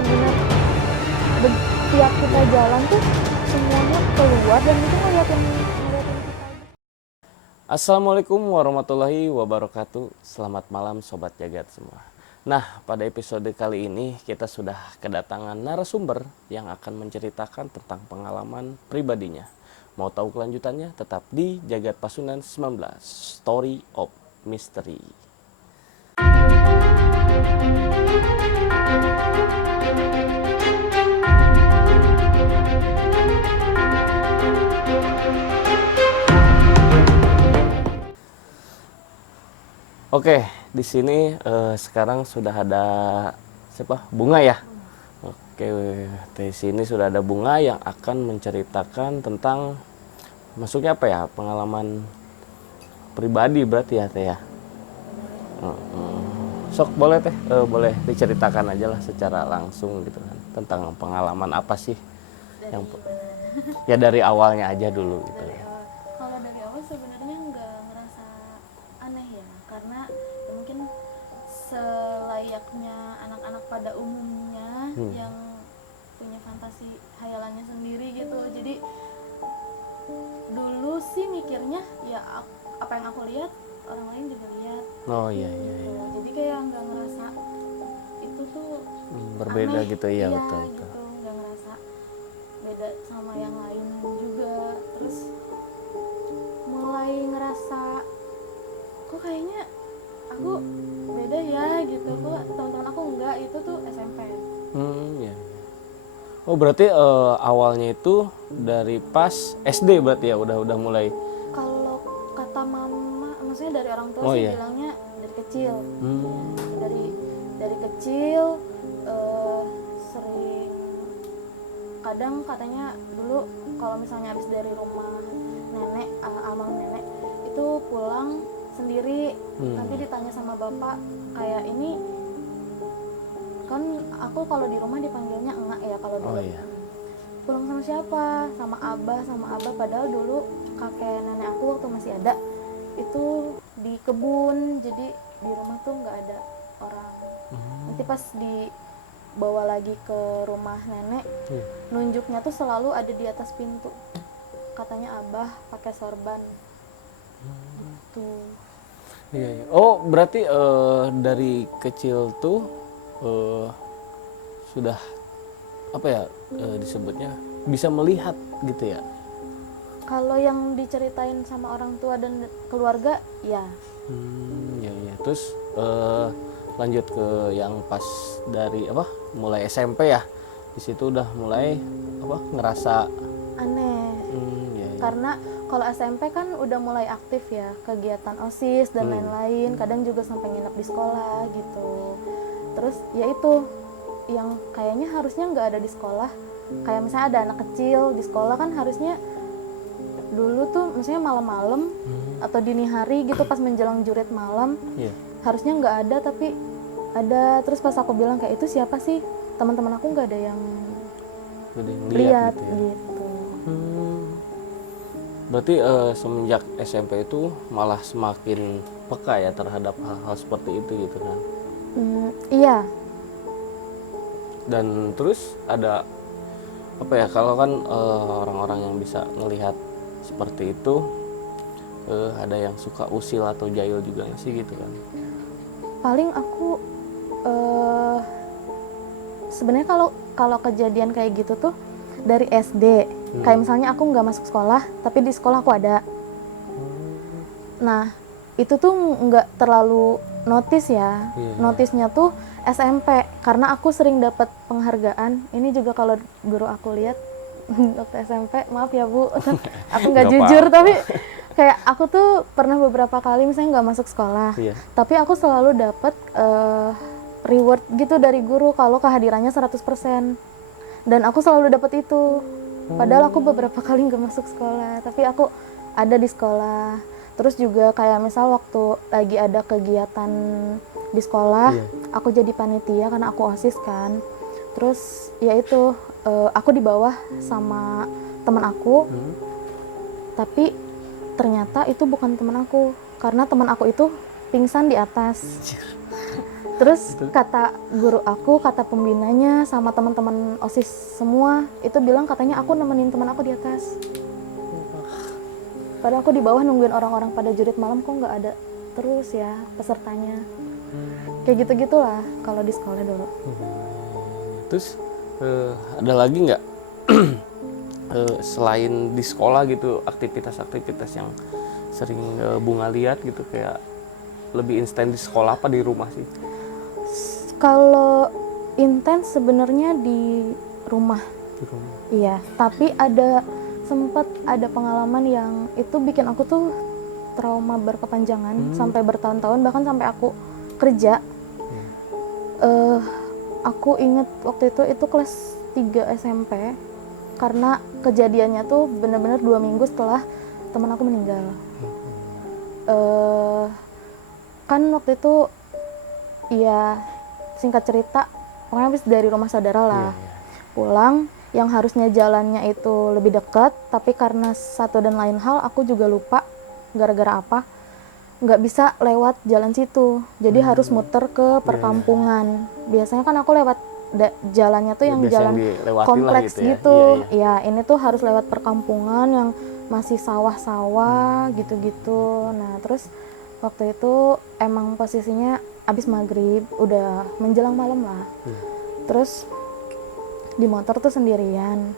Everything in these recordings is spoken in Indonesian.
bener-bener tiap kita jalan tuh semuanya keluar dan itu ngeliatin kita. Assalamualaikum warahmatullahi wabarakatuh. Selamat malam Sobat Jagat semua. Nah, pada episode kali ini kita sudah kedatangan narasumber yang akan menceritakan tentang pengalaman pribadinya. Mau tahu kelanjutannya? Tetap di Jagat Pasundan 19, Story of Mystery. Oke, di sini sekarang sudah ada siapa? Bunga ya. Oke, di sini sudah ada Bunga yang akan menceritakan tentang masuknya apa ya? Pengalaman pribadi berarti ya, Teh ya. Sok boleh Teh, boleh diceritakan aja lah secara langsung gitu kan tentang pengalaman apa sih yang ya dari awalnya aja dulu gitu. Kalau dari awal sebenarnya nggak ngerasa aneh ya, karena ya mungkin selayaknya anak-anak pada umumnya yang punya fantasi hayalannya sendiri gitu. Jadi dulu sih mikirnya ya apa yang aku lihat orang lain juga lihat. Oh iya. Jadi kayak nggak ngerasa itu tuh Berbeda aneh. gitu ya, Iya, betul. gitu, nggak ngerasa beda sama yang lain juga. Terus mulai ngerasa kok kayaknya aku beda ya gitu, kok teman-teman aku enggak, itu tuh SMP. Iya. Oh berarti awalnya itu dari pas SD berarti ya udah mulai. Kalau kata mama, maksudnya dari orang tua Oh, sih iya. bilangnya dari kecil. Dari kecil sering, kadang katanya dulu kalau misalnya habis dari rumah nenek, almarhum nenek itu pulang sendiri, nanti ditanya sama bapak kayak ini kan aku kalau di rumah dipanggilnya enggak ya kalau dulu. Oh iya. Pulang sama siapa? Sama abah, padahal dulu kakek nenek aku waktu masih ada itu di kebun, jadi di rumah tuh nggak ada orang. Nanti pas dibawa lagi ke rumah nenek, nunjuknya tuh selalu ada di atas pintu, katanya abah pakai sorban tuh. Iya. Oh berarti dari kecil tuh sudah apa ya disebutnya bisa melihat gitu ya. Kalau yang diceritain sama orang tua dan keluarga ya. Iya. Terus lanjut ke yang pas dari apa mulai SMP ya, di situ udah mulai apa ngerasa Aneh. iya. Karena kalau SMP kan udah mulai aktif ya, kegiatan OSIS dan lain-lain, kadang juga sampai nginep di sekolah gitu. Terus ya itu yang kayaknya harusnya nggak ada di sekolah, kayak misalnya ada anak kecil di sekolah kan harusnya dulu tuh misalnya malam-malam atau dini hari gitu pas menjelang jurit malam, Iya. harusnya nggak ada tapi ada. Terus pas aku bilang kayak itu siapa sih, teman-teman aku nggak ada yang Udah lihat ngeliat gitu ya. gitu. Berarti semenjak SMP itu malah semakin peka ya terhadap hal-hal seperti itu gitu kan. Iya. Dan terus ada apa ya kalau kan orang-orang yang bisa melihat seperti itu ada yang suka usil atau jahil juga nggak sih gitu kan. Paling aku sebenarnya kalau kejadian kayak gitu tuh dari SD. Kayak misalnya aku nggak masuk sekolah tapi di sekolah aku ada. Nah itu tuh nggak terlalu notice ya. Notisnya tuh SMP karena aku sering dapat penghargaan. Ini juga kalau guru aku lihat waktu SMP, maaf ya Bu, aku nggak jujur tapi kayak aku tuh pernah beberapa kali misalnya nggak masuk sekolah, tapi aku selalu dapat reward gitu dari guru kalau kehadirannya 100%, dan aku selalu dapat itu. Padahal aku beberapa kali nggak masuk sekolah, tapi aku ada di sekolah. Terus juga kayak misal waktu lagi ada kegiatan di sekolah, aku jadi panitia karena aku OSIS kan. Terus ya itu aku di bawah sama teman aku, tapi ternyata itu bukan teman aku karena teman aku itu pingsan di atas. Terus kata guru aku, kata pembinanya, sama teman-teman OSIS semua itu bilang katanya aku nemenin teman aku di atas. Padahal aku di bawah nungguin orang-orang pada jurit malam, kok nggak ada terus ya pesertanya. Kayak gitu-gitulah kalau di sekolah dulu. Terus ada lagi nggak selain di sekolah gitu aktivitas-aktivitas yang sering Bunga lihat gitu, kayak lebih intens di sekolah apa di rumah sih? Kalau intens sebenarnya di rumah. Di rumah. Iya, tapi sempat ada pengalaman yang itu bikin aku tuh trauma berkepanjangan sampai bertahun-tahun, bahkan sampai aku kerja. Aku inget waktu itu kelas 3 SMP, karena kejadiannya tuh benar-benar 2 minggu setelah teman aku meninggal. Kan waktu itu ya singkat cerita, pokoknya habis dari rumah saudara lah, pulang yang harusnya jalannya itu lebih dekat, tapi karena satu dan lain hal aku juga lupa gara-gara apa, nggak bisa lewat jalan situ, jadi harus muter ke perkampungan. Biasanya kan aku lewat jalannya tuh yang jalan kompleks gitu. Ya, ini tuh harus lewat perkampungan yang masih sawah-sawah gitu-gitu. Nah terus waktu itu emang posisinya abis maghrib, udah menjelang malam lah. Terus di motor tuh sendirian.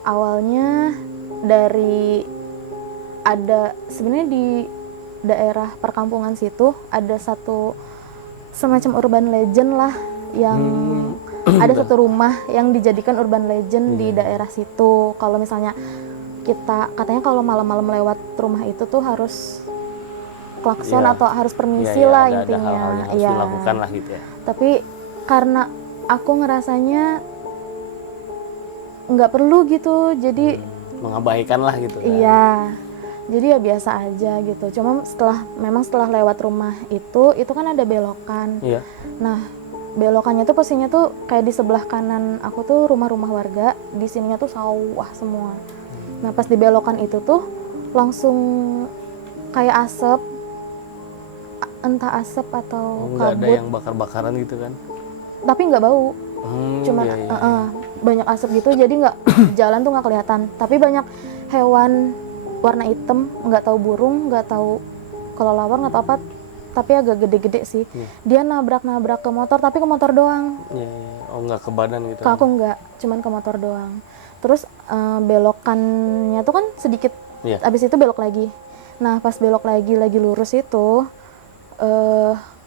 Awalnya sebenarnya di daerah perkampungan situ ada satu semacam urban legend lah, yang ada satu rumah yang dijadikan urban legend di daerah situ. Kalau misalnya katanya kalau malam-malam lewat rumah itu tuh harus klakson atau harus permisi lah intinya. Ada hal-hal yang harus dilakukan lah gitu ya. Tapi karena aku ngerasanya nggak perlu gitu, jadi mengabaikan lah gitu kan. Iya, jadi ya biasa aja gitu. Cuma setelah lewat rumah itu kan ada belokan. Iya. Nah belokannya tuh posisinya tuh kayak di sebelah kanan aku tuh rumah-rumah warga, di sininya tuh sawah semua. Nah pas di belokan itu tuh langsung kayak asap, entah asap atau kabut. Nggak ada yang bakar-bakaran gitu kan? Tapi nggak bau, cuman banyak asap gitu, jadi nggak jalan tuh nggak kelihatan. Tapi banyak hewan warna hitam, nggak tahu burung, nggak tahu kelelawar, nggak tahu apa, tapi agak gede-gede sih. Dia nabrak ke motor, tapi ke motor doang. Oh nggak ke badan gitu? Ke aku nggak, cuman ke motor doang. Terus belokannya tuh kan sedikit, abis itu belok lagi. Nah pas belok lagi lurus itu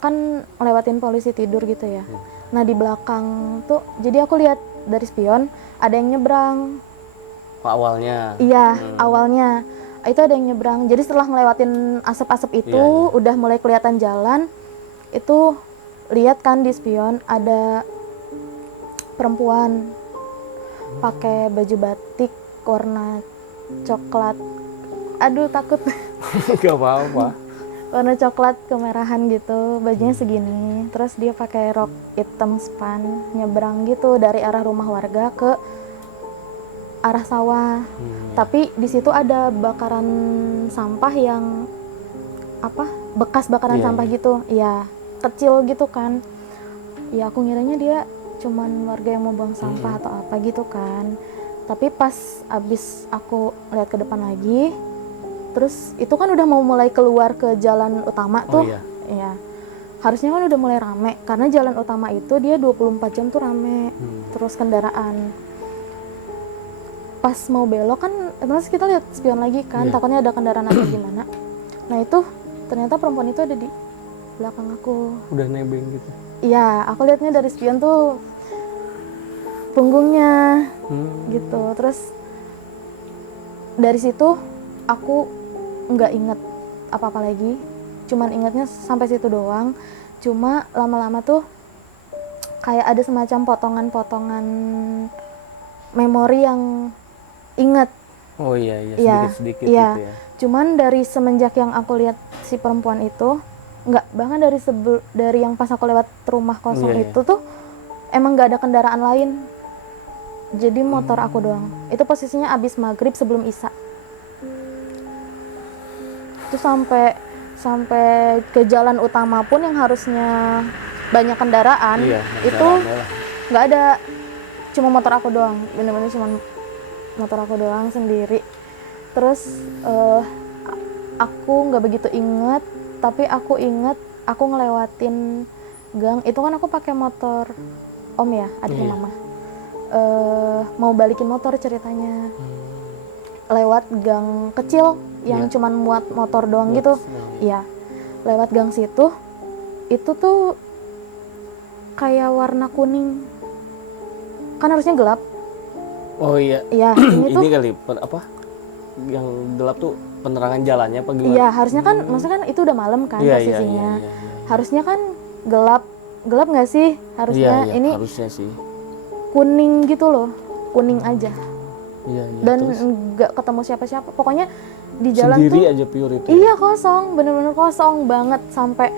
kan lewatin polisi tidur gitu ya. Nah di belakang tuh, jadi aku lihat dari spion ada yang nyebrang. Awalnya? Iya, awalnya itu ada yang nyebrang. Jadi setelah ngelewatin asap-asap itu, udah mulai kelihatan jalan, itu lihat kan di spion ada perempuan pakai baju batik warna coklat. Aduh takut. Gak apa-apa. Warna coklat kemerahan gitu, bajunya segini. Terus dia pakai rok hitam span, nyebrang gitu dari arah rumah warga ke arah sawah. Tapi di situ ada bakaran sampah yang bekas bakaran sampah gitu. Ya, kecil gitu kan. Ya aku ngiranya dia cuman warga yang mau buang sampah atau apa gitu kan. Tapi pas abis aku lihat ke depan lagi, terus itu kan udah mau mulai keluar ke jalan utama tuh. Iya. Harusnya kan udah mulai rame, karena jalan utama itu dia 24 jam tuh rame. Terus kendaraan. Pas mau belok kan, terus kita lihat spion lagi kan, takutnya ada kendaraan atau gimana. Nah itu ternyata perempuan itu ada di belakang aku. Udah nebeng gitu? Iya, aku lihatnya dari spion tuh punggungnya gitu. Terus dari situ aku nggak inget apa-apa lagi, cuman ingetnya sampai situ doang. Cuma lama-lama tuh kayak ada semacam potongan-potongan memori yang inget. Oh iya, sedikit-sedikit gitu ya. Cuman dari semenjak yang aku lihat si perempuan itu, bahkan dari yang pas aku lewat rumah kosong itu tuh emang nggak ada kendaraan lain. Jadi motor aku doang. Itu posisinya abis maghrib sebelum isya. Itu sampai ke jalan utama pun yang harusnya banyak kendaraan, Iya, itu rame lah. nggak ada, cuma motor aku doang, bener-bener cuma motor aku doang sendiri. Terus aku nggak begitu inget, tapi aku inget aku ngelewatin gang. Itu kan aku pakai motor om ya, adiknya Iya. mama. Mau balikin motor ceritanya, lewat gang kecil yang Iya. cuman muat motor doang Muat gitu. doang. Iya, lewat gang situ. Itu tuh kayak warna kuning, kan harusnya gelap. Oh iya. Iya, ini tuh Ini kali apa? Yang gelap tuh penerangan jalannya apa gimana? iya, harusnya kan, maksudnya kan itu udah malam kan Iya, iya, posisinya. iya, iya, iya. Harusnya kan gelap, gelap nggak sih? Harusnya Iya, iya, ini harusnya sih. kuning gitu loh, kuning aja. Iya, iya. Dan Terus nggak ketemu siapa-siapa. Pokoknya di jalan sendiri tuh aja pure itu. iya kosong, bener-bener kosong banget. Sampai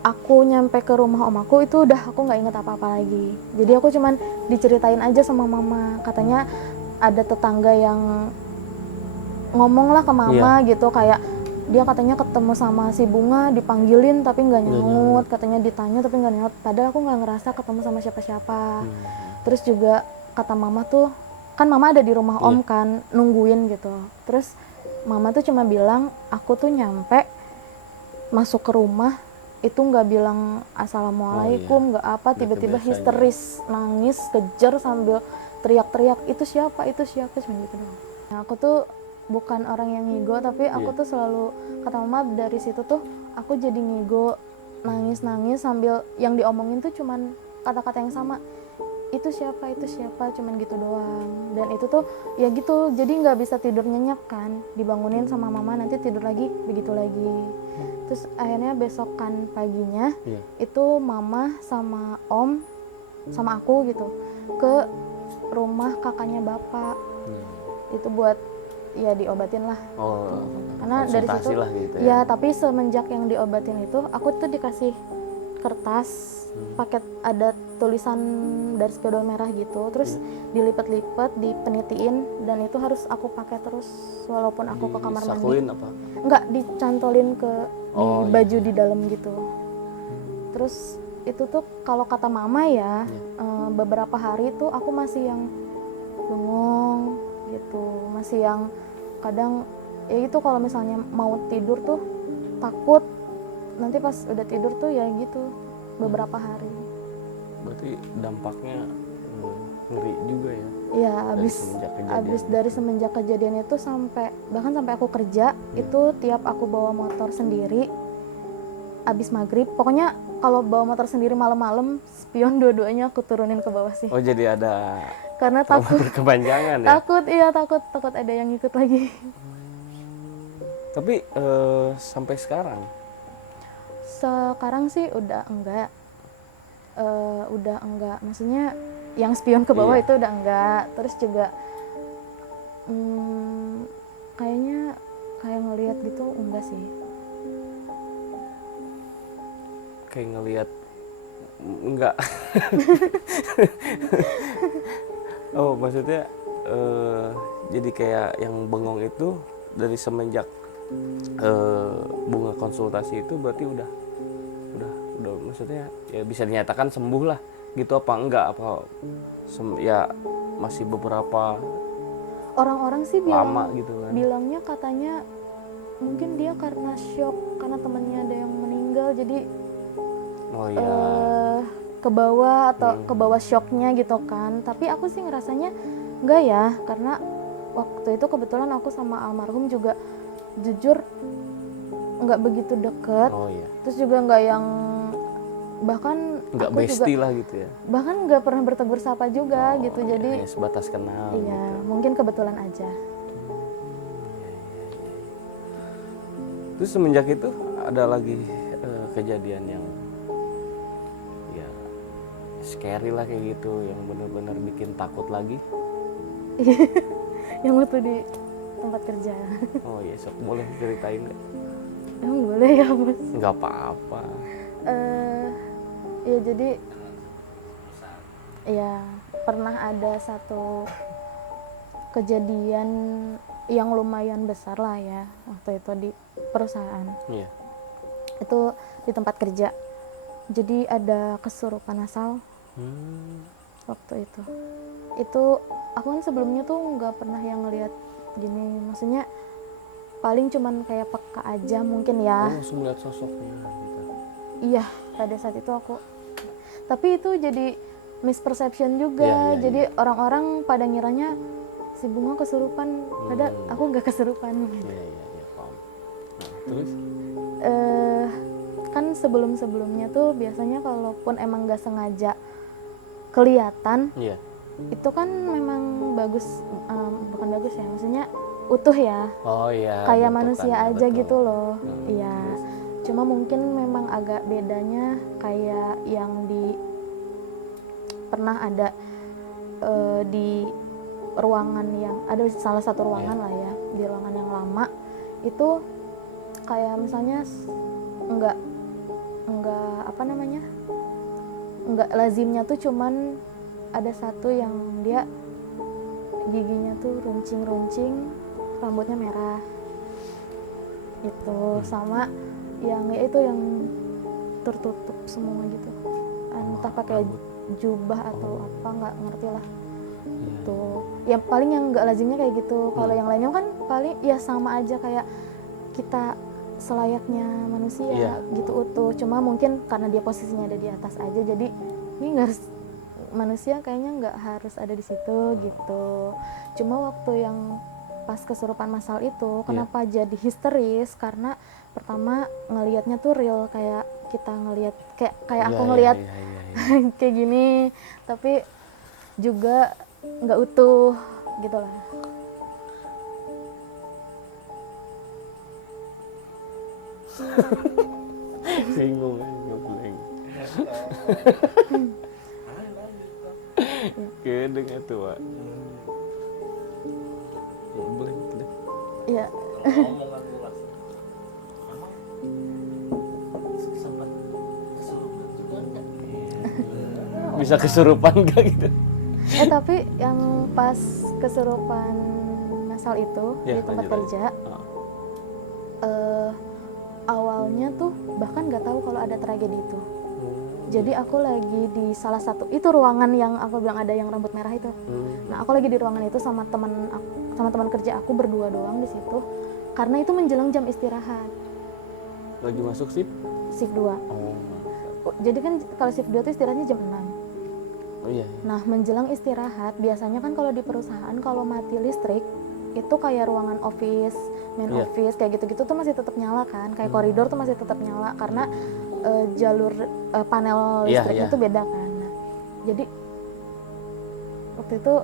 aku nyampe ke rumah om aku itu udah aku nggak inget apa-apa lagi. Jadi aku cuman diceritain aja sama mama, katanya ada tetangga yang ngomong lah ke mama gitu, kayak dia katanya ketemu sama si Bunga, dipanggilin tapi nggak nyaut, katanya ditanya tapi nggak nyaut, padahal aku nggak ngerasa ketemu sama siapa-siapa. Terus juga kata mama tuh, kan mama ada di rumah om kan nungguin gitu. Terus mama tuh cuma bilang aku tuh nyampe masuk ke rumah itu nggak bilang assalamualaikum, nggak apa, tiba-tiba histeris nangis kejer sambil teriak-teriak, itu siapa cuma gitu doang. Nah, aku tuh bukan orang yang ngigo, tapi aku tuh selalu, kata mama, dari situ tuh aku jadi ngigo, nangis sambil yang diomongin tuh cuman kata-kata yang sama, itu siapa, cuman gitu doang. Dan itu tuh ya gitu, jadi nggak bisa tidur nyenyak kan, dibangunin sama mama, nanti tidur lagi begitu lagi. Terus akhirnya besokan paginya itu mama sama om sama aku gitu ke rumah kakaknya bapak, itu buat ya diobatin lah. Karena dari situ lah gitu ya, tapi semenjak yang diobatin itu aku tuh dikasih kertas paket ada tulisan dari spidol merah gitu, terus dilipat-lipat, dipenitiin, dan itu harus aku pakai terus walaupun aku ke kamar mandi. Disakuin apa? Enggak, dicantolin ke di baju di dalam gitu. Terus itu tuh kalau kata mama ya, beberapa hari tuh aku masih yang bengong gitu, masih yang kadang ya itu kalau misalnya mau tidur tuh takut, nanti pas udah tidur tuh ya gitu beberapa hari. Berarti dampaknya ngeri juga ya. Iya, abis dari semenjak kejadian itu sampai bahkan sampai aku kerja itu tiap aku bawa motor sendiri abis maghrib, pokoknya kalau bawa motor sendiri malam-malam, spion dua-duanya aku turunin ke bawah sih. Oh, jadi ada Karena takut berkepanjangan ya. takut ada yang ikut lagi. Tapi sampai sekarang Sih udah enggak, maksudnya yang spion ke bawah itu udah enggak. Terus juga kayaknya kayak ngelihat gitu enggak sih. Kayak ngelihat enggak. Oh, maksudnya jadi kayak yang bengong itu dari semenjak Bunga konsultasi itu berarti udah maksudnya ya bisa dinyatakan sembuh lah gitu apa enggak, apa ya masih beberapa orang-orang sih lama gitu kan. Bilangnya katanya mungkin dia karena shock karena temannya ada yang meninggal, jadi ke bawah atau ke bawah shocknya gitu kan. Tapi aku sih ngerasanya enggak ya, karena waktu itu kebetulan aku sama almarhum juga jujur nggak begitu deket. Terus juga nggak yang bahkan nggak aku bestie juga lah gitu ya, bahkan nggak pernah bertegur sapa juga gitu. Jadi sebatas kenal iya gitu. Mungkin kebetulan aja. Terus semenjak itu ada lagi kejadian yang ya scary lah kayak gitu, yang benar-benar bikin takut lagi. Yang waktu di tempat kerja. Oh iya, sok boleh ceritain nggak? Emang boleh ya Mas? Nggak apa-apa. Ya jadi ya pernah ada satu kejadian yang lumayan besar lah ya waktu itu di perusahaan. Iya. Itu di tempat kerja. Jadi ada kesurupan massal waktu itu. Itu aku kan sebelumnya tuh nggak pernah yang ngelihat gini, maksudnya paling cuman kayak peka aja mungkin ya. Langsung lihat sosoknya gitu. Iya, pada saat itu aku. Tapi itu jadi misperception juga. Jadi orang-orang pada ngiranya si Bunga kesurupan, padahal aku nggak kesurupan. Iya, paham. Nah, terus? Kan sebelum-sebelumnya tuh biasanya kalaupun emang nggak sengaja kelihatan, itu kan memang bagus, bukan bagus ya, maksudnya utuh ya. Oh iya. Kayak manusia aja betul. Gitu loh. Iya. Cuma mungkin memang agak bedanya kayak yang pernah ada di ruangan yang ada salah satu ruangan lah ya, di ruangan yang lama itu kayak misalnya enggak lazimnya tuh cuman ada satu yang dia giginya tuh runcing, rambutnya merah itu, sama yang ya itu yang tertutup semua gitu, entah pakai jubah atau apa, nggak ngerti lah. Itu yang paling yang nggak lazimnya kayak gitu. Kalau yang lainnya kan paling ya sama aja kayak kita selayaknya manusia gitu utuh, cuma mungkin karena dia posisinya ada di atas aja, jadi ini nggak harus manusia, kayaknya nggak harus ada di situ gitu. Cuma waktu yang pas kesurupan massal itu kenapa jadi histeris, karena pertama ngelihatnya tuh real, kayak kita ngelihat kayak aku ngelihat kayak gini, tapi juga nggak utuh gitu lah. Bingung ngeblank. Kedengar tuh, Pak. Blank deh. Iya. Omongan luas. Emang sempat kesurupan juga enggak? Bisa kesurupan gak gitu? Tapi yang pas kesurupan massal itu di tempat kerja, awalnya tuh bahkan nggak tahu kalau ada tragedi itu. Jadi aku lagi di salah satu itu ruangan yang aku bilang ada yang rambut merah itu. Nah, aku lagi di ruangan itu sama teman kerja aku berdua doang di situ. Karena itu menjelang jam istirahat. Lagi masuk shift 2. Jadi kan kalau shift 2 itu istirahatnya jam 6. Oh iya. Nah, menjelang istirahat biasanya kan kalau di perusahaan kalau mati listrik itu kayak ruangan office, main office kayak gitu-gitu tuh masih tetap nyala kan, kayak koridor tuh masih tetap nyala karena jalur panel listriknya tuh beda kan. Nah, jadi waktu itu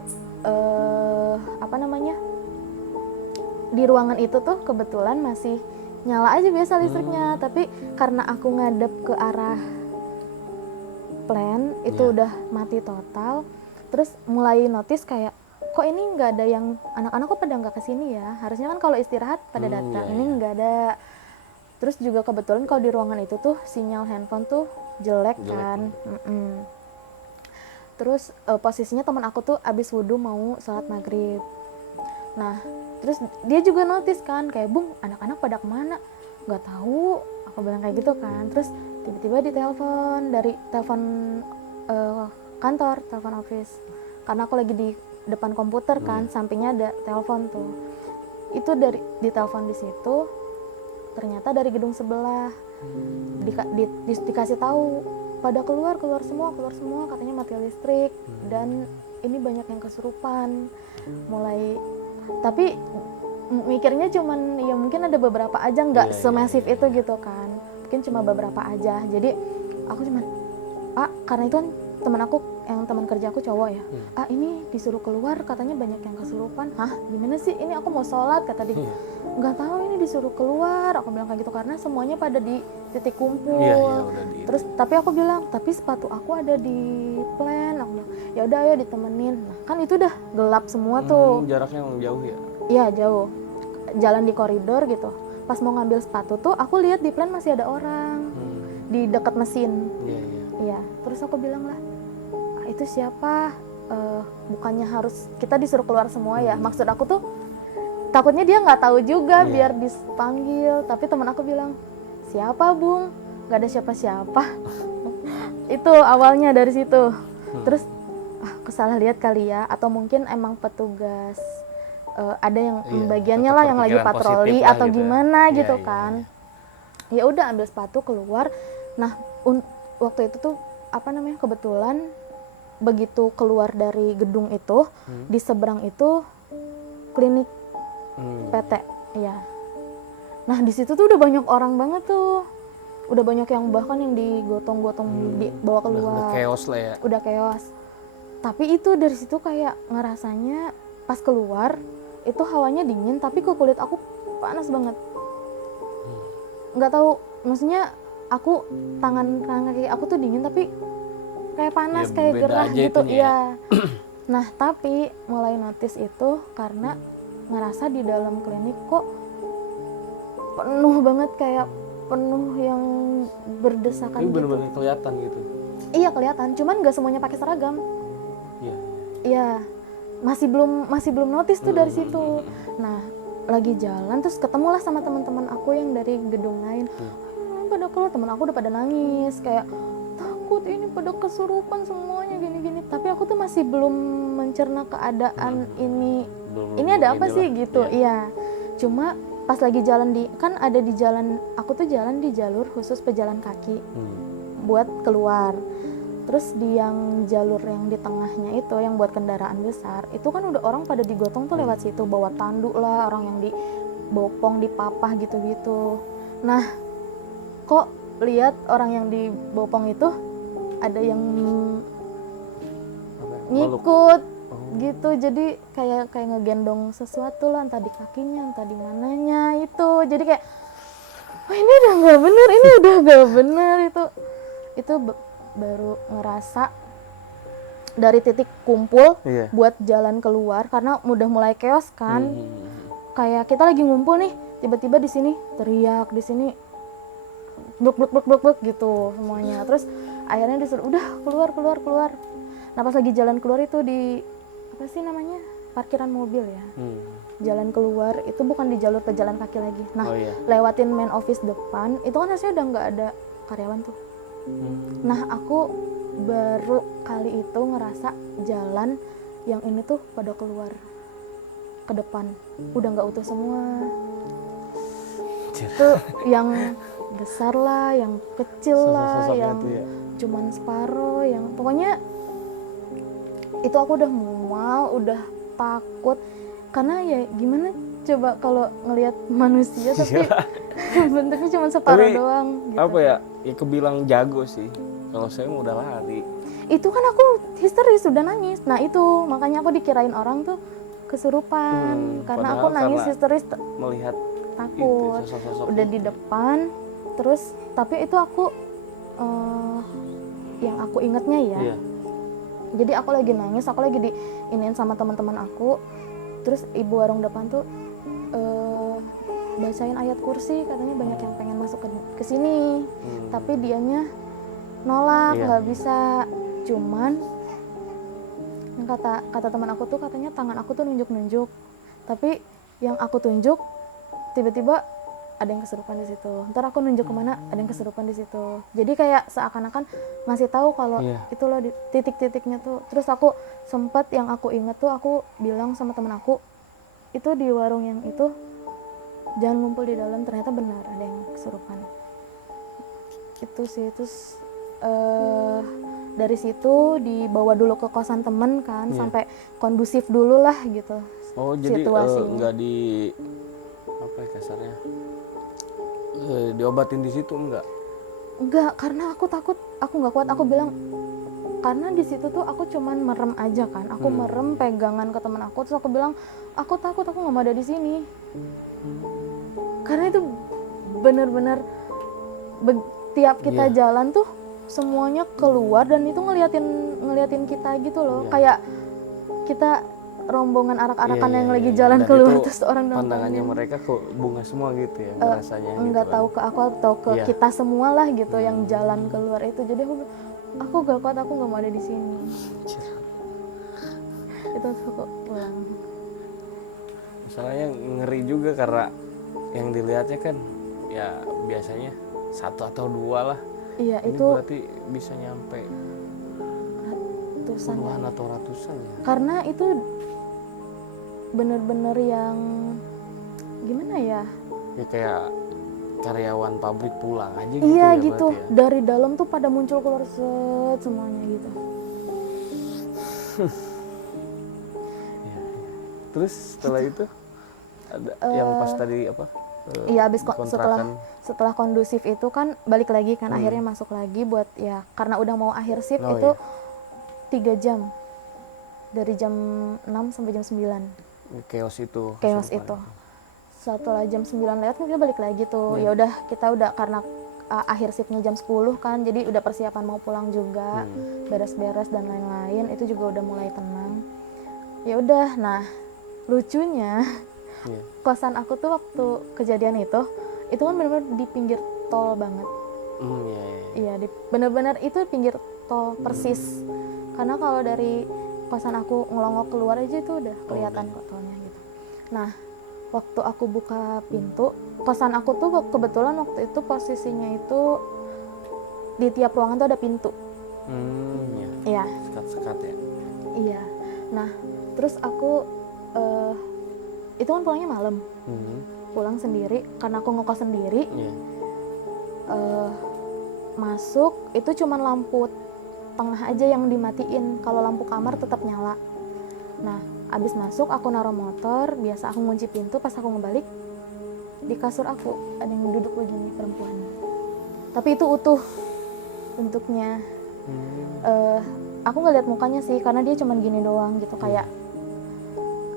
di ruangan itu tuh kebetulan masih nyala aja biasa listriknya, tapi karena aku ngadep ke arah plan itu udah mati total, terus mulai notice kayak kok ini nggak ada yang anak-anak kok pada nggak kesini ya, harusnya kan kalau istirahat pada datang, ini nggak ada. Terus juga kebetulan kalau di ruangan itu tuh sinyal handphone tuh jelek kan. Terus posisinya teman aku tuh abis wudhu mau sholat maghrib. Nah terus dia juga notice kan kayak, Bung, anak-anak pada kemana? Nggak tahu, aku bilang kayak gitu kan. Terus tiba-tiba ditelepon dari telepon kantor, telepon office, karena aku lagi di depan komputer kan, sampingnya ada telepon tuh. Itu dari ditelepon di situ, ternyata dari gedung sebelah. Dikasih tahu pada keluar semua katanya mati listrik dan ini banyak yang kesurupan. Mulai, tapi mikirnya cuman ya mungkin ada beberapa aja, nggak semasif itu gitu kan, mungkin cuma beberapa aja. Jadi aku cuman karena itu kan teman kerja aku cowok ya, ini disuruh keluar katanya banyak yang kesurupan. Hah, gimana sih, ini aku mau sholat, kata dia. Nggak tahu, ini disuruh keluar, aku bilang kayak gitu karena semuanya pada di titik kumpul. Terus tapi aku bilang, tapi sepatu aku ada di plan, aku bilang ya udah ayo ditemenin. Nah, kan itu udah gelap semua tuh. Jaraknya yang jauh ya? Iya jauh, jalan di koridor gitu. Pas mau ngambil sepatu tuh aku lihat di plan masih ada orang di dekat mesin. Iya, terus aku bilang lah, itu siapa? Bukannya harus kita disuruh keluar semua ya? Maksud aku tuh takutnya dia nggak tahu juga biar dipanggil. Tapi teman aku bilang, siapa, Bung? Nggak ada siapa-siapa. Itu awalnya dari situ. Terus aku salah lihat kali ya, atau mungkin emang petugas ada yang bagiannya tetap lah yang lagi berpikiran patroli positif lah atau gitu ya. gimana Iya, gitu iya, kan. Ya udah ambil sepatu keluar. Nah, waktu itu tuh apa namanya, kebetulan begitu keluar dari gedung itu, di seberang itu klinik PT ya. Nah, di situ tuh udah banyak orang banget tuh. Udah banyak yang bahkan yang digotong-gotong dibawa keluar. Udah chaos lah ya. Udah chaos. Tapi itu dari situ kayak ngerasanya pas keluar itu hawanya dingin tapi ke kulit aku panas banget. Nggak tahu, maksudnya aku tangan kaki aku tuh dingin tapi kayak panas, Ya, kayak beda gerah aja gitu. itunya ya. Iya. Nah, tapi mulai notice itu karena ngerasa di dalam klinik kok penuh banget, kayak penuh yang berdesakan Tapi gitu. bener-bener kelihatan gitu. Iya kelihatan, cuman nggak semuanya pakai seragam. Iya. Iya, masih belum notice tuh dari situ. Nah, lagi jalan terus ketemulah sama teman-teman aku yang dari gedung lain. Pada keluar, teman aku udah pada nangis kayak takut ini pada kesurupan semuanya gini-gini. Tapi aku tuh masih belum mencerna keadaan ini. Belum- Ini ada apa inilah, sih gitu? Iya. Cuma pas lagi jalan kan ada di jalan, aku tuh jalan di jalur khusus pejalan kaki buat keluar. Terus di yang jalur yang di tengahnya itu yang buat kendaraan besar, itu kan udah orang pada digotong tuh lewat situ, bawa tanduk lah, orang yang dibopong, dipapah gitu-gitu. Nah, kok lihat orang yang dibopong itu ada yang Apa ya? ngikut gitu, jadi kayak ngegendong sesuatu lah, entah di kakinya, entah di mananya itu. Jadi kayak, oh ini udah nggak bener, ini udah nggak bener. Itu baru ngerasa dari titik kumpul Iya. buat jalan keluar karena udah mulai chaos kan. Kayak kita lagi ngumpul nih, tiba-tiba di sini teriak, di sini bluk gitu semuanya. Terus akhirnya disuruh udah keluar. Nah, pas lagi jalan keluar itu di apa sih namanya, parkiran mobil ya. Jalan keluar itu bukan di jalur pejalan kaki lagi. Nah, Oh, iya. lewatin main office depan itu kan harusnya udah nggak ada karyawan tuh. Nah, aku baru kali itu ngerasa jalan yang ini tuh pada keluar ke depan, udah nggak utuh semua. Tuh yang besar lah, yang kecil lah, Sosok-sosoknya yang tuh ya. cuman separuh, yang pokoknya itu aku udah mual, udah takut. Karena ya gimana coba kalau ngelihat manusia tapi bentuknya cuma separuh Tapi, doang gitu. Apa ya? Ya kebilang jago sih. Kalau saya mah udah lari. Itu kan aku histeris, udah nangis. Nah itu makanya aku dikirain orang tuh kesurupan karena aku Padahal nangis karena histeris, melihat takut. itu, sosok-sosok Udah itu. di depan, terus tapi itu aku yang aku ingetnya ya. Iya. Jadi aku lagi nangis, aku lagi diinin sama teman-teman aku. Terus ibu warung depan tuh bacain ayat kursi, katanya banyak yang pengen masuk ke sini. Tapi dianya nolak, Iya. nggak bisa. Cuman yang kata teman aku tuh katanya tangan aku tuh nunjuk-nunjuk. Tapi yang aku tunjuk tiba-tiba ada yang kesurupan di situ. Ntar aku nunjuk kemana, ada yang kesurupan di situ. Jadi kayak seakan-akan ngasih tahu kalau itu loh di titik-titiknya tuh. Terus aku sempet, yang aku inget tuh aku bilang sama temen aku, itu di warung yang itu jangan ngumpul di dalam, ternyata benar ada yang kesurupan. Itu sih. Terus dari situ dibawa dulu ke kosan temen kan, sampai kondusif dulu lah gitu. Oh, jadi situasinya. nggak di apa ya kasarnya? Diobatin di situ enggak? Enggak, karena aku takut, aku nggak kuat. Aku bilang, karena di situ tuh aku cuman merem aja kan, aku merem pegangan ke teman aku. Terus aku bilang, aku takut, aku nggak mau ada di sini. Karena itu bener-bener tiap kita jalan tuh semuanya keluar dan itu ngeliatin kita gitu loh. Kayak kita rombongan arak-arakan yang lagi jalan Dan keluar, itu terus orang pandangannya nontonin. mereka kok bunga semua gitu ya rasanya Nggak gitu tahu kan. ke aku atau ke kita semua lah gitu yang jalan keluar itu. Jadi aku gak kuat, aku nggak mau ada di sini. Itu aku pulang. Masalahnya ngeri juga karena yang dilihatnya kan ya biasanya satu atau dua lah. Iya, Ini itu berarti bisa nyampe ratusan ya. puluhan atau ratusan ya. Karena itu bener-bener yang gimana ya? Ya kayak karyawan pabrik pulang aja gitu Iya ya gitu, berarti ya. dari dalam tuh pada muncul keluar set semuanya gitu. Iya. Terus setelah itu ada yang pas tadi apa? Iya, habis kontrakan. setelah kondusif itu kan balik lagi kan, akhirnya masuk lagi buat ya karena udah mau akhir shift Oh, itu iya. 3 jam dari jam 6 sampai jam 9 Chaos itu. chaos kesurupan itu. Setelah jam 9 lewat kan kita balik lagi tuh. Ya udah kita udah karena akhir shiftnya jam 10 kan, jadi udah persiapan mau pulang juga, beres-beres dan lain-lain, itu juga udah mulai tenang. Ya udah, nah lucunya Iya. kosan aku tuh waktu kejadian itu kan benar-benar di pinggir tol banget. Iya, iya. Iya, benar-benar itu pinggir tol persis. Karena kalau dari kosan aku ngelongok keluar aja itu udah kelihatan kok tolnya gitu. Nah, waktu aku buka pintu, kosan aku tuh kebetulan waktu itu posisinya itu di tiap ruangan tuh ada pintu. Iya. Iya. Sekat-sekat ya. Iya. Nah, terus aku itu kan pulangnya malam. Pulang sendiri karena aku ngekos sendiri. Iya. Masuk itu cuman lampu tengah aja yang dimatiin, kalau lampu kamar tetap nyala. Nah, abis masuk aku naruh motor, biasa aku ngunci pintu, pas aku ngebalik di kasur aku ada yang duduk begini, perempuan. Tapi itu utuh bentuknya. Aku nggak lihat mukanya sih karena dia cuman gini doang gitu, kayak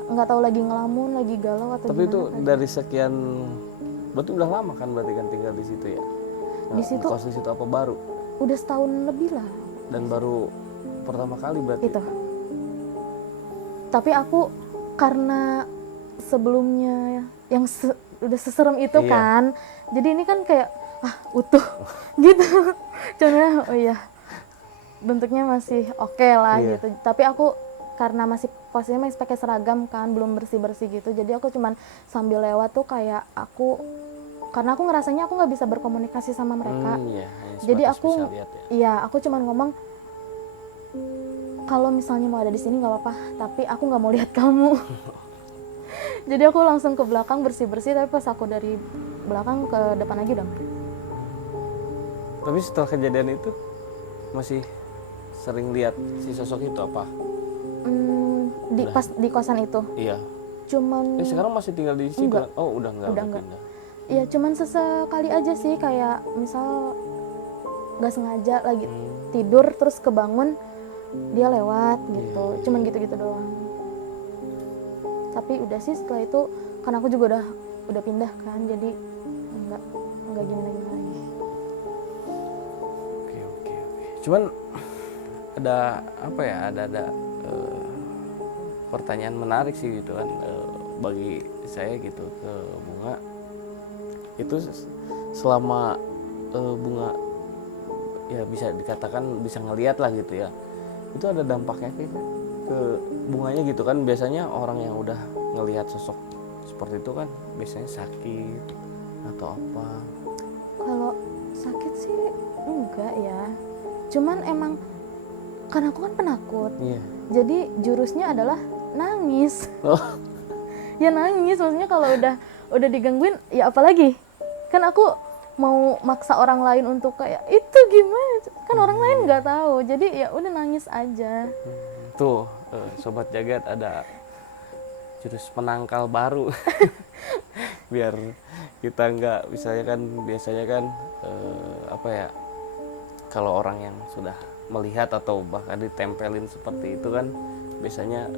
nggak tahu lagi ngelamun, lagi galau atau Tapi gimana. itu dari sekian, berarti udah lama kan berarti kan tinggal di situ ya? Di situ Ngekos di situ apa baru? udah setahun lebih lah Dan baru pertama kali berarti? itu. Tapi aku karena sebelumnya yang udah seserem itu Iya. kan, jadi ini kan kayak utuh gitu. Cuman oh iya bentuknya masih oke lah Iya. gitu. Tapi aku karena masih posisinya masih pakai seragam kan, belum bersih gitu. Jadi aku cuman sambil lewat tuh kayak karena aku ngerasanya aku nggak bisa berkomunikasi sama mereka. Iya, hanya Jadi sebatas aku bisa lihat ya. iya, aku cuman ngomong kalau misalnya mau ada di sini nggak apa-apa, tapi aku nggak mau lihat kamu. Jadi aku langsung ke belakang bersih-bersih, tapi pas aku dari belakang ke depan lagi udah nggak. Tapi setelah kejadian itu masih sering lihat si sosok itu apa? Pas di kosan itu Iya. cuman Sekarang masih tinggal di situ? Enggak. Kan? Oh, udah Udah enggak. pindah. ya cuman sesekali aja sih, kayak misal nggak sengaja lagi tidur terus kebangun dia lewat gitu. Cuman gitu-gitu doang. Tapi udah sih setelah itu kan aku juga udah pindah kan, jadi nggak gimana lagi. Oke. Cuman ada apa ya? Ada pertanyaan menarik sih gitu kan bagi saya gitu ke Bunga. Itu selama Bunga ya bisa dikatakan bisa ngelihat lah gitu ya, itu ada dampaknya ke Bunganya gitu kan. Biasanya orang yang udah ngelihat sosok seperti itu kan biasanya sakit atau apa. Kalau sakit sih enggak ya, cuman emang karena aku kan penakut, Iya. jadi jurusnya adalah nangis. Oh. Ya nangis, maksudnya kalau udah digangguin ya apalagi, kan aku mau maksa orang lain untuk kayak itu gimana, kan orang lain nggak tahu, jadi ya udah nangis aja. Tuh Sobat Jagat, ada jurus penangkal baru. Biar kita nggak, biasanya kan apa ya, kalau orang yang sudah melihat atau bahkan ditempelin seperti itu kan biasanya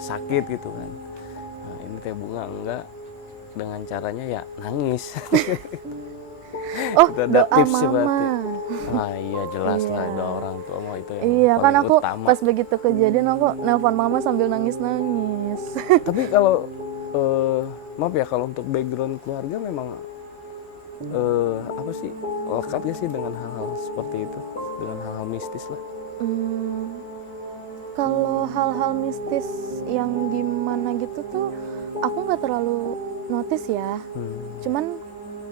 sakit gitu kan. Nah, ini Teh Bunga enggak, dengan caranya ya nangis. Oh, Kita ada doa tips sih berarti. mama. Iya jelas lah, Iya. doa orang tua mau itu yang Iya kan, paling aku utama. pas begitu kejadian aku nelpon mama sambil nangis. Tapi kalau maaf ya, kalau untuk background keluarga memang apa sih, lekat gak sih dengan hal-hal seperti itu, dengan hal-hal mistis lah? Kalau hal-hal mistis yang gimana gitu tuh aku nggak terlalu notice ya. Cuman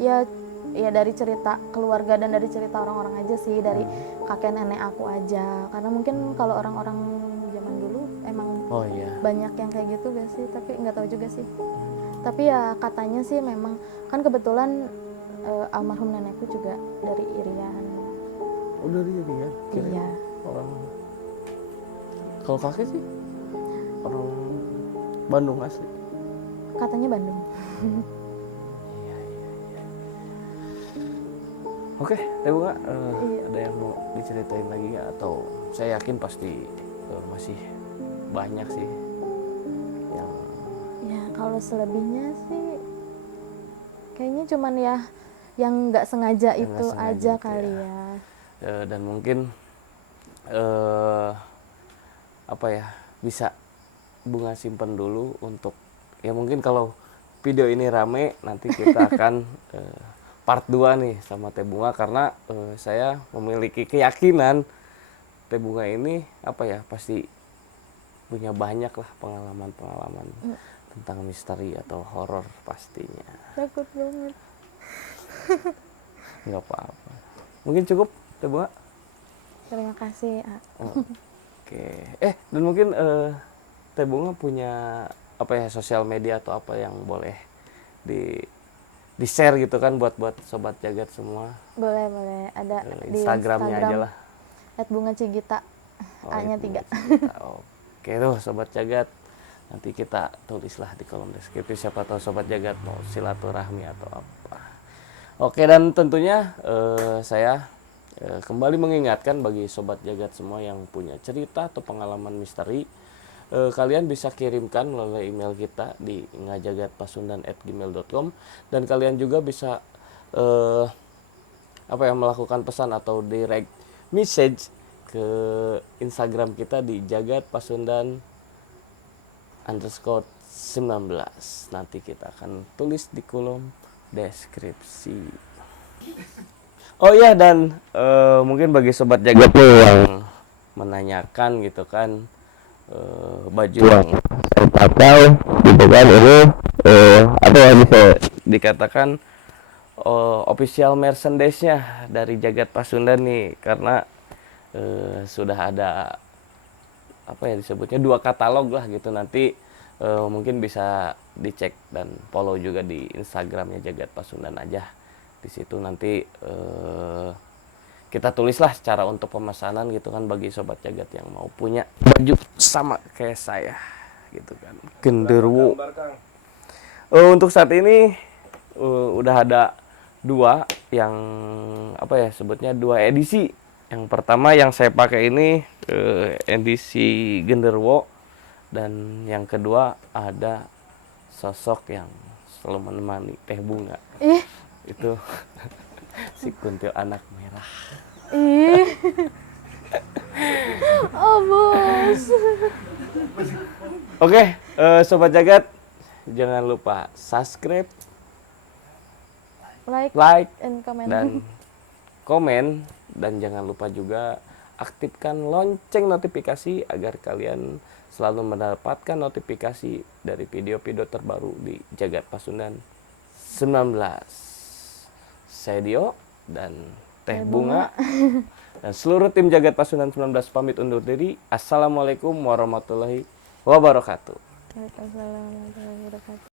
ya ya dari cerita keluarga dan dari cerita orang-orang aja sih, dari kakek nenek aku aja, karena mungkin kalau orang-orang zaman dulu emang Oh iya. banyak yang kayak gitu gak sih, tapi nggak tahu juga sih. Tapi ya katanya sih memang kan kebetulan almarhum nenekku juga dari Irian. Oh dari ini ya. Kirain Iya. orang. Kalau kakek sih orang Bandung asli. Katanya Bandung. Oke, Teh Bunga, Iya. ada yang mau diceritain lagi nggak? Atau saya yakin pasti masih banyak sih yang Ya kalau selebihnya sih kayaknya cuman ya yang nggak sengaja Yang nggak itu sengaja aja itu kali ya. ya. dan mungkin apa ya, bisa Bunga simpen dulu untuk ya mungkin kalau video ini rame nanti kita akan part 2 nih sama Teh Bunga, karena saya memiliki keyakinan Teh Bunga ini apa ya, pasti punya banyak lah pengalaman-pengalaman tentang misteri atau horor pastinya. Takut banget. Nggak apa-apa. Mungkin cukup Teh Bunga. Terima kasih. Oke. Dan mungkin Teh Bunga punya apa ya, sosial media atau apa yang boleh di share gitu kan buat sobat jagat semua. Boleh ada di Instagramnya aja lah. @bungacigita. A-nya 3. Oke tuh sobat jagat, nanti kita tulislah di kolom deskripsi, siapa tahu sobat jagat mau silaturahmi atau apa. Oke, dan tentunya saya kembali mengingatkan bagi sobat jagat semua yang punya cerita atau pengalaman misteri, kalian bisa kirimkan melalui email kita di ngajagatpasundan@gmail.com, dan kalian juga bisa melakukan pesan atau direct message ke Instagram kita di jagat_pasundan_19. Nanti kita akan tulis di kolom deskripsi. Oh iya, dan mungkin bagi sobat jagat yang menanyakan gitu kan, baju yang saya pakai gitu kan, ini atau bisa dikatakan official merchandise-nya dari Jagat Pasundan nih, karena sudah ada apa ya disebutnya 2 katalog lah gitu. Nanti mungkin bisa dicek dan follow juga di Instagramnya Jagat Pasundan aja. Di situ nanti kita tulislah cara untuk pemesanan gitu kan, bagi sobat jagat yang mau punya baju sama kayak saya gitu kan, genderuwo. Untuk saat ini udah ada 2 yang apa ya sebutnya, 2 edisi. Yang pertama yang saya pakai ini edisi genderuwo, dan yang kedua ada sosok yang selalu menemani Teh Bunga. Itu si kuntil anak merah. Oh bos. Oke, sobat jagat, jangan lupa subscribe, like and comment. dan komen, dan jangan lupa juga aktifkan lonceng notifikasi agar kalian selalu mendapatkan notifikasi dari video-video terbaru di Jagat Pasundan 19. Saya Dio dan Teh Bunga dan seluruh tim Jagat Pasundan 19 pamit undur diri. Assalamualaikum warahmatullahi wabarakatuh. Waalaikumsalam warahmatullahi wabarakatuh.